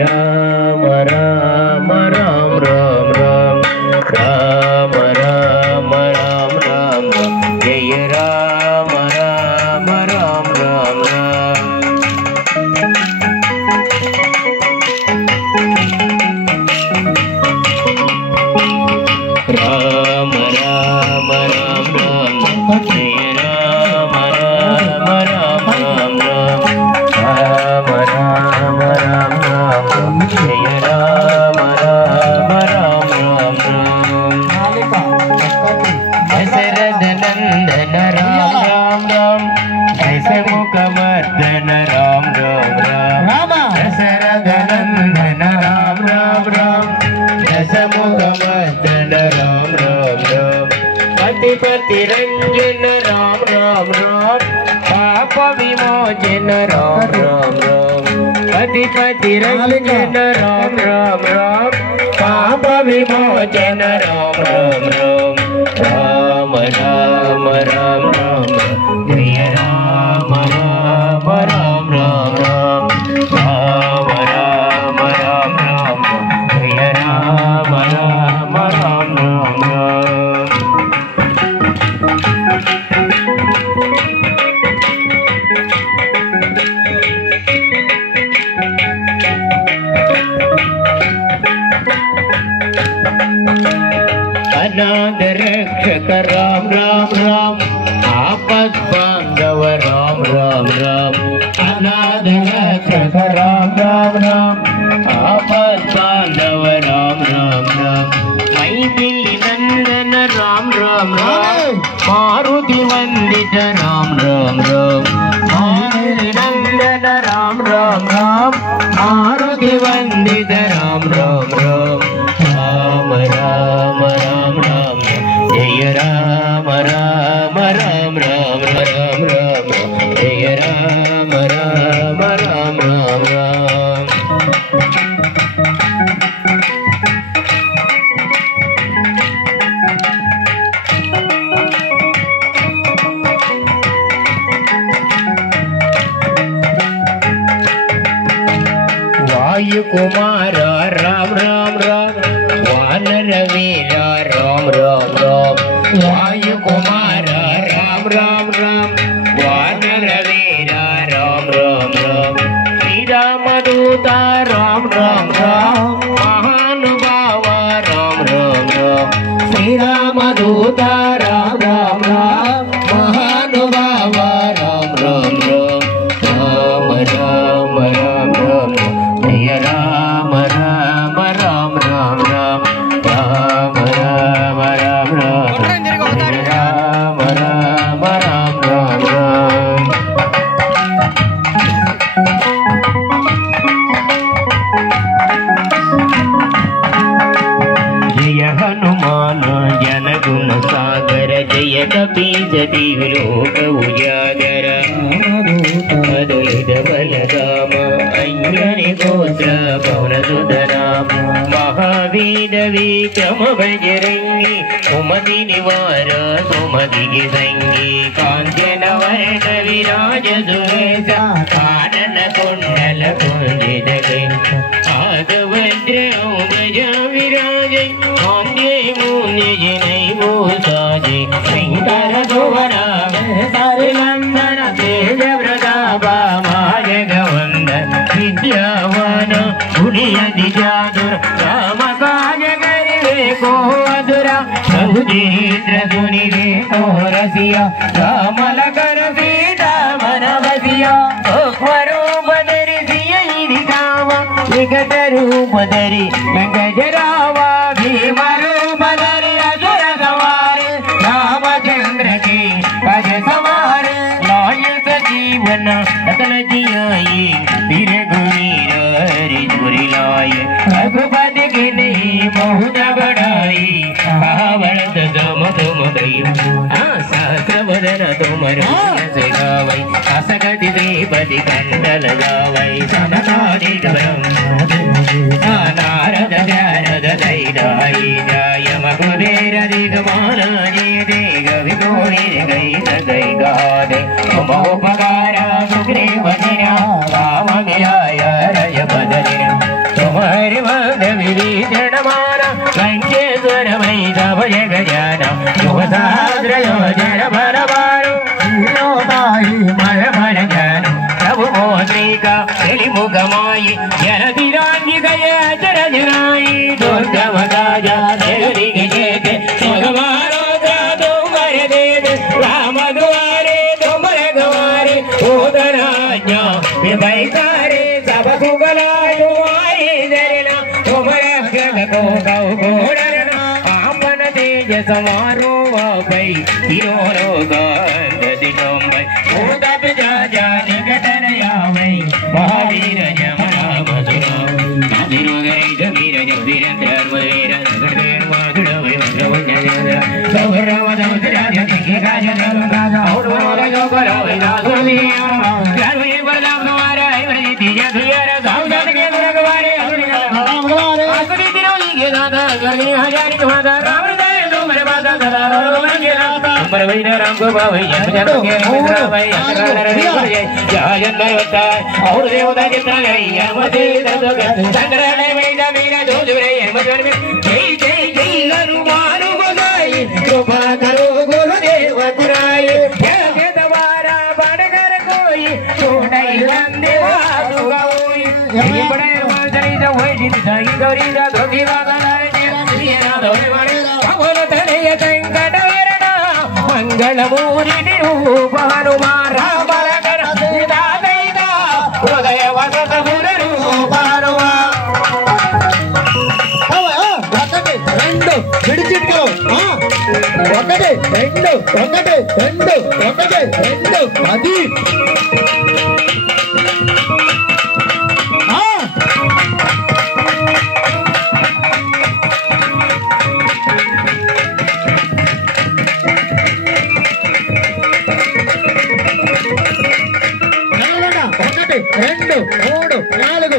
राम राम राम राम राम राम राम राम राम जय राम राम राम राम राम राम राम राम राम जय राम राम राम राम राम राम राम राम राम जय राम राम राम राम राम दशरथ नंदन राम राम राम दशमुखमर्दन राम राम राम दशरथ नंदन राम राम राम दशमुखमर्दन राम राम राम पति रंजन राम राम राम पाप विमोचन राम राम राम पति रंजन राम राम राम पाप विमोचन राम राम राम राम राम राम राम जय राम राम राम राम राम राम राम राम राम जय राम राम राम राम राम अनाथ रक्षक राम राम राम आपद बांधव राम राम राम अनाथ रक्षक राम राम राम आपद बांधव राम राम राम मैथिली नंदन राम राम राम मारुति वंदित राम राम राम मारुति नंदन राम राम राम मारुति वंदित राम राम राम राम राम राम राम जय राम राम राम राम राम राम जय राम राम राम राम राम वायु कुमार राम राम राम वानर वीरा राम राम राम वायु कुमार राम राम राम वानर वीरा राम राम राम श्री राम दूता राम राम राम महानुभाव राम राम राम श्री राम दूता राम राम राम महानुभाव राम राम राम राम राम राम राम जय राम राम राम राम राम राम राम राम राम जय राम राम राम राम राम जय हनुमान जन गुण सागर जय कपीश दिव्लोक उजागर अद्वैत बलराम अंजनी गोत्र पवन सुत राम महावीर विक्रम बजरंगी सुमति निवार सुमति के संगी कांचन वर्ण विराज सुरेश कानन कुंडल कुंजित आदवज्र ध्वजा विराज आंगे मुनि जिनै भूषाजे शंकर भुवन नंदन तेज प्रताप जगवंदन विद्यावान गुणियति चातुर राम काज करिवे को अधुरा बहुचरित्र सुनिवे को रसिया राम लखन सीता मन बसिया स्वरूप धरि सियहि दिखावा विकट रूप धरि लंक जरावा भीम रूप धरि असुर सवार रामचंद्र के काज सवार लाय सजीवन अतल जियाए वीर गुणीर हरि चुरि लाय रघुपति के नहीं बहुत बड़ाई पावरत तुम तुम गई सहस्र वदन तुम से गावै असगति श्रीपति कंडल गावै सनकादि ब्रह्म नारद नारद दैदाई जय मकुबेर दिगमान जय देग विगोरी गई गई गादे महोपकार सुग्रीव निरा राम मिलाय रय बदलिना మురళి ముఖమాయి జనదిరాంగికయ జరజనాయి దుర్గమదాజ జగదికి చేతే సుగమారో జాతో మరదేదే రామ ద్వారే తుమర గవారే ఓదరాజ్ఞ విభైతారే సభ కుగలాయో ఆయి దరినా తుమర గగో గౌ గోడరనా ఆపన తేజ సమారో వై తిరోరో గంధది జంబై ఓదప జాజా నికటన యావై మహావీర జమనా మధురా నాదిరోగై జమీర జంబీరేంద్ర వరేర నగరేర్ మాధురవై వజ్రవజ్ఞ సౌరవదౌతరా జతికి గాజ జలుగాజా ఔడవర యోగరవై నాదునియా గర్వై వరదాం కుమారై వరితి జదుయర సౌజనకే గురగవారే అరుణిగల ఆకుని తిరోలిగే దాదా గర్ని హజారి మాదా రామదయ తుమరే మాదా సదా రోమంగిలా తుమరే వైన రామ గోబావై జనకే మిత్రవై అంతరరే వరజై జాయన్మై వతాయ్ ఔర్ దేవతా చిత్రలై యమతే దదగ సంగరలై వైద వీర జోజురే యమజర్మి జై జై జై హనుమాను బగాయి కృపా కరో గురుదేవ కురాయి జయ దవారా బడగర కోయి చూడై లందే వాదుగోయి ఈ బడే మాజరి ద వైది సాయి గౌరీ ద ధోగి వాగలై దియనా దోరే వరే భగవన తనయ సంకటవరణ మంగళమూరిని రూప హనుమాన్ రామలగర సీతాదైదా హృదయ వసత ముర రూప హనుమాన్ ఒకటి రెండు విడిచిట్టు ఒకటి రెండు ఒకటి రెండు ఒకటి రెండు అది ఒకటి రెండు మూడు నాలుగు